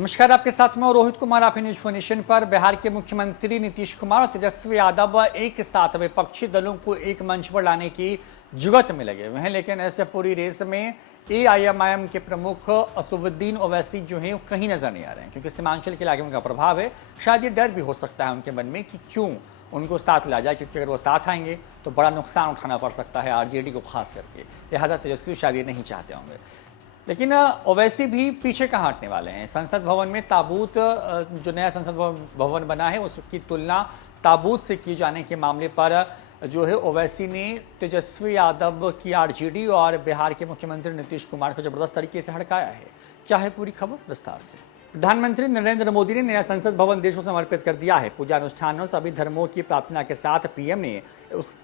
नमस्कार, आपके साथ में रोहित कुमार। आप न्यूज फोर नेशन पर। बिहार के मुख्यमंत्री नीतीश कुमार और तेजस्वी यादव एक साथ विपक्षी दलों को एक मंच पर लाने की जुगत में लगे हुए हैं, लेकिन ऐसे पूरी रेस में एआईएमआईएम के प्रमुख असदुद्दीन ओवैसी जो हैं कहीं नजर नहीं आ रहे हैं, क्योंकि सीमांचल के इलाके में उनका प्रभाव है। शायद ये डर भी हो सकता है उनके मन में कि क्यों उनको साथ ला जाए, क्योंकि अगर वो साथ आएंगे तो बड़ा नुकसान उठाना पड़ सकता है आरजेडी को खास करके। लिहाजा तेजस्वी शायद ये नहीं चाहते होंगे, लेकिन ओवैसी भी पीछे कहाँ हटने वाले हैं। संसद भवन में ताबूत, जो नया संसद भवन बना है उसकी तुलना ताबूत से की जाने के मामले पर जो है ओवैसी ने तेजस्वी यादव की आरजेडी और बिहार के मुख्यमंत्री नीतीश कुमार को जबरदस्त तरीके से हड़काया है। क्या है पूरी खबर, विस्तार से। प्रधानमंत्री नरेंद्र मोदी ने नया संसद भवन देश को समर्पित कर दिया है। पूजा अनुष्ठानों सभी धर्मों की प्रार्थना के साथ पीएम ने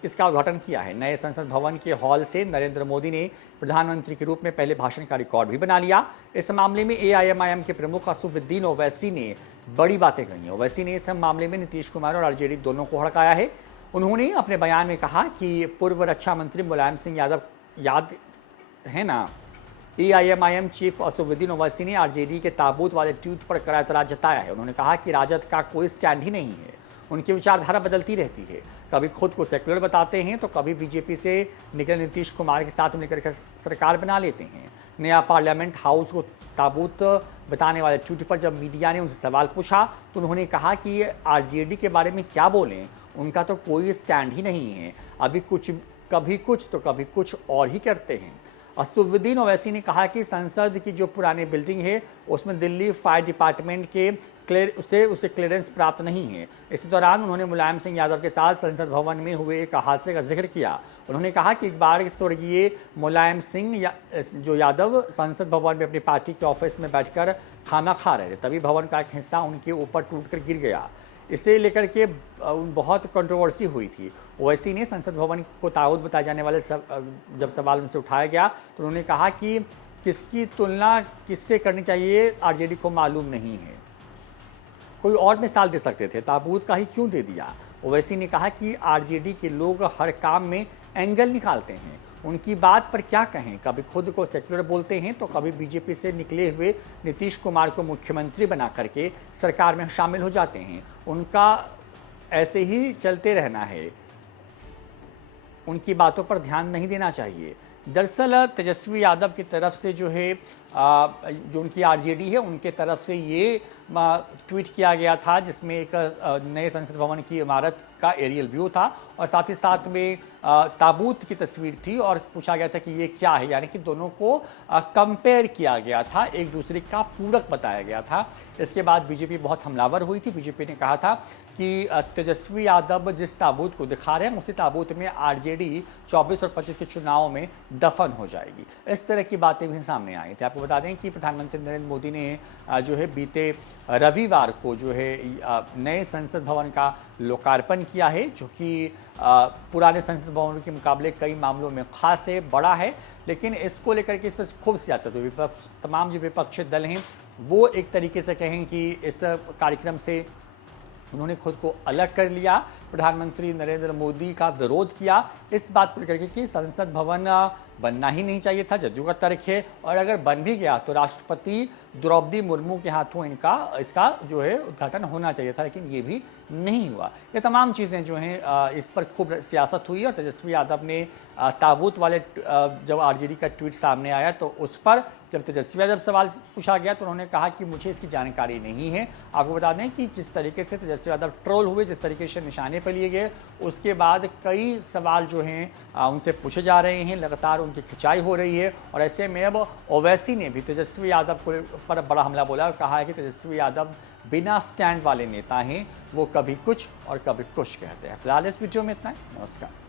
इसका उद्घाटन किया है। नए संसद भवन के हॉल से नरेंद्र मोदी ने प्रधानमंत्री के रूप में पहले भाषण का रिकॉर्ड भी बना लिया। इस मामले में एआईएमआईएम के प्रमुख असदुद्दीन ओवैसी ने बड़ी बातें कही। ओवैसी ने इस मामले में नीतीश कुमार और आरजेडी दोनों को हड़काया है। उन्होंने अपने बयान में कहा कि पूर्व रक्षा मंत्री मुलायम सिंह यादव, याद है ना, एआईएमआईएम चीफ असदुद्दीन ओवैसी ने आरजेडी के ताबूत वाले ट्वीट पर कड़ा एतराज जताया है। उन्होंने कहा कि राजद का कोई स्टैंड ही नहीं है, उनकी विचारधारा बदलती रहती है। कभी खुद को सेक्युलर बताते हैं तो कभी बीजेपी से निकले नीतीश कुमार के साथ मिलकर सरकार बना लेते हैं। नया पार्लियामेंट हाउस को ताबूत बताने वाले ट्वीट पर जब मीडिया ने उनसे सवाल पूछा तो उन्होंने कहा कि आरजेडी के बारे में क्या बोलें, उनका तो कोई स्टैंड ही नहीं है। कभी कुछ तो कभी कुछ और ही करते हैं। असदुद्दीन ओवैसी ने कहा कि संसद की जो पुरानी बिल्डिंग है उसमें दिल्ली फायर डिपार्टमेंट के उसे क्लियरेंस प्राप्त नहीं है। इसी दौरान उन्होंने मुलायम सिंह यादव के साथ संसद भवन में हुए एक हादसे का जिक्र किया। उन्होंने कहा कि एक बार स्वर्गीय मुलायम सिंह यादव संसद भवन में अपनी पार्टी के ऑफिस में बैठकर खाना खा रहे थे, तभी भवन का एक हिस्सा उनके ऊपर टूटकर गिर गया। इसे लेकर के बहुत कंट्रोवर्सी हुई थी। ओवैसी ने संसद भवन को ताबूत बताए जाने वाले जब सवाल उनसे उठाया गया तो उन्होंने कहा कि किसकी तुलना किससे करनी चाहिए आरजेडी को मालूम नहीं है, कोई और मिसाल दे सकते थे, ताबूत का ही क्यों दे दिया। ओवैसी ने कहा कि आरजेडी के लोग हर काम में एंगल निकालते हैं, उनकी बात पर क्या कहें। कभी खुद को सेक्युलर बोलते हैं तो कभी बीजेपी से निकले हुए नीतीश कुमार को मुख्यमंत्री बना करके सरकार में शामिल हो जाते हैं। उनका ऐसे ही चलते रहना है, उनकी बातों पर ध्यान नहीं देना चाहिए। दरअसल तेजस्वी यादव की तरफ से जो है जो उनकी आरजेडी है उनके तरफ से ये ट्वीट किया गया था, जिसमें एक नए संसद भवन की इमारत का एरियल व्यू था और साथ ही साथ में ताबूत की तस्वीर थी और पूछा गया था कि ये क्या है, यानी कि दोनों को कंपेयर किया गया था, एक दूसरे का पूरक बताया गया था। इसके बाद बीजेपी बहुत हमलावर हुई थी। बीजेपी ने कहा था कि तेजस्वी यादव जिस ताबूत को दिखा रहे हैं उसी ताबूत में आरजेडी 24 और 25 के चुनाव में दफन हो जाएगी। इस तरह की बातें भी सामने आई थी। आपको बता दें कि प्रधानमंत्री नरेंद्र मोदी ने जो है बीते रविवार को जो है नए संसद भवन का लोकार्पण किया है, जो कि पुराने संसद भवन के मुकाबले कई मामलों में खास है, बड़ा है। लेकिन इसको लेकर के इस पर खूब सियासत हुई। तमाम जो विपक्षी दल हैं वो एक तरीके से कहें कि इस कार्यक्रम से उन्होंने खुद को अलग कर लिया। प्रधानमंत्री नरेंद्र मोदी का विरोध किया इस बात को लेकर कि संसद भवन बनना ही नहीं चाहिए था, जदयू का तर्क है, और अगर बन भी गया तो राष्ट्रपति द्रौपदी मुर्मू के हाथों इसका जो है उद्घाटन होना चाहिए था, लेकिन ये भी नहीं हुआ। ये तमाम चीज़ें जो हैं इस पर खूब सियासत हुई और तेजस्वी यादव ने ताबूत वाले जब आरजेडी का ट्वीट सामने आया तो उस पर जब तेजस्वी यादव सवाल पूछा गया तो उन्होंने कहा कि मुझे इसकी जानकारी नहीं है। आपको बता दें कि जिस तरीके से तेजस्वी यादव ट्रोल हुए, जिस तरीके से निशाने पर लिए गए, उसके बाद कई सवाल जो हैं उनसे पूछे जा रहे हैं, लगातार उनकी खिंचाई हो रही है। और ऐसे में अब ओवैसी ने भी तेजस्वी यादव पर बड़ा हमला बोला और कहा है कि तेजस्वी यादव बिना स्टैंड वाले नेता हैं, वो कभी कुछ और कभी कुछ कहते हैं। फिलहाल इस वीडियो में इतना ही। नमस्कार।